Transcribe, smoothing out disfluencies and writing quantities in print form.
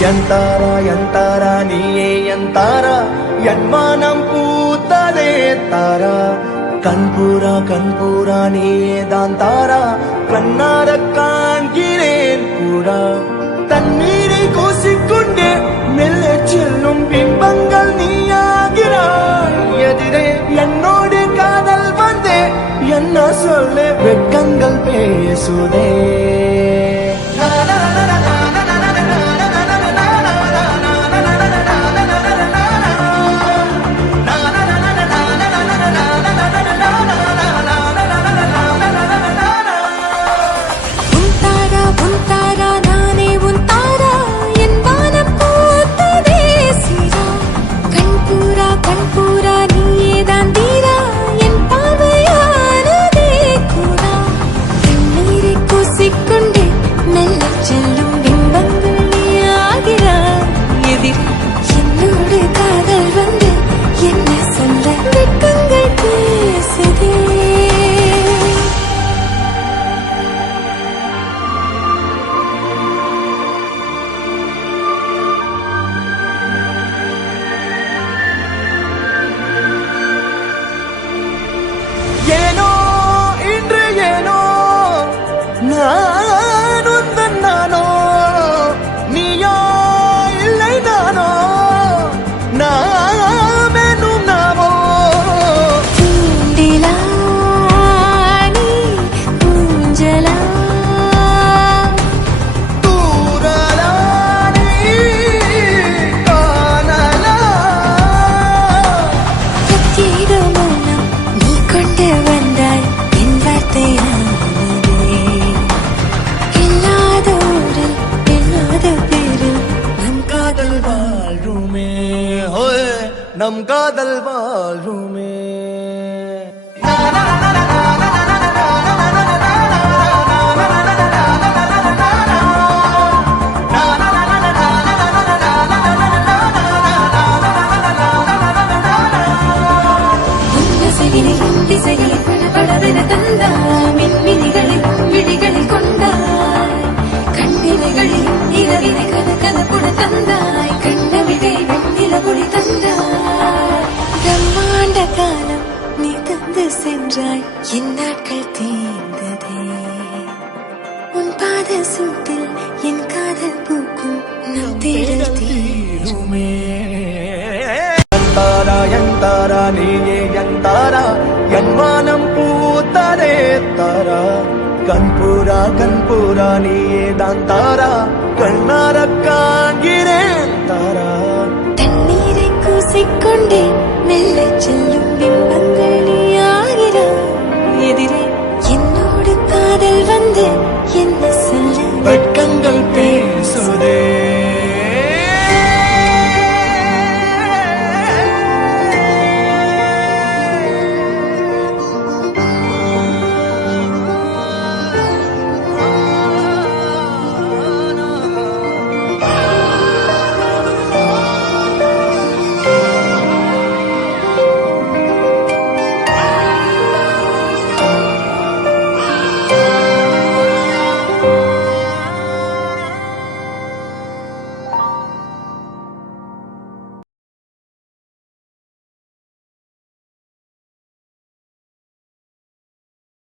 எந்தாரா நீயே எந்தாரா என் மனம் பூத்ததே தாரா கண்பூரா நீயே தான் தாரா கண்ணார காண்கிறேன் கூடா தண்ணீரை கூசிக்கொண்டே மெல்ல செல்லும் பிம்பங்கள் நீயாகிறாய் எதிரே என்னோடு காதல் வந்தே என்ன சொல்ல வெட்கங்கள் பேசுதே ஏனோ இன்று ஏனோ நான் உந்தன் நானோ நீயோ இல்லை நானோ நாமெனும் நாமோ தூண்டிலா நீ ஊஞ்சலா தூரலா நீ காணலா பிரத்யேக மௌனம் நீ கொண்டு வந்தாய் என் வார்த்தையானதே இல்லாத ஊரில் இல்லாத பேரில் நம் காதல் வாழ்வுமே ஹோய் நம் காதல் வாழ்வுமே திசையில் படபடவென தந்தாய் மின்மினிகளில் விழிகளில் கொண்டாய் கண்ணிமைகளில் இரவினை கதகதப்புட தந்தாய் கண்ணவிகை வெண்ணிலவொளி தந்தாய் பிரம்மாண்ட காலம் நீ தந்து சென்றாய் என் நாட்கள் தீர்ந்ததே உன் பாத சூட்டில் என் காதல் பூக்கும் நம் தேடல் தீருமே எந்தாரா நீயே எந்தாரா என் மனம் பூத்ததே தாரா கண்பூரா நீயே தான் தாரா கண்ணார காண்கிறேன் தாரா தண்ணீரை கூசிக்கொண்டே மெல்ல செல்லும்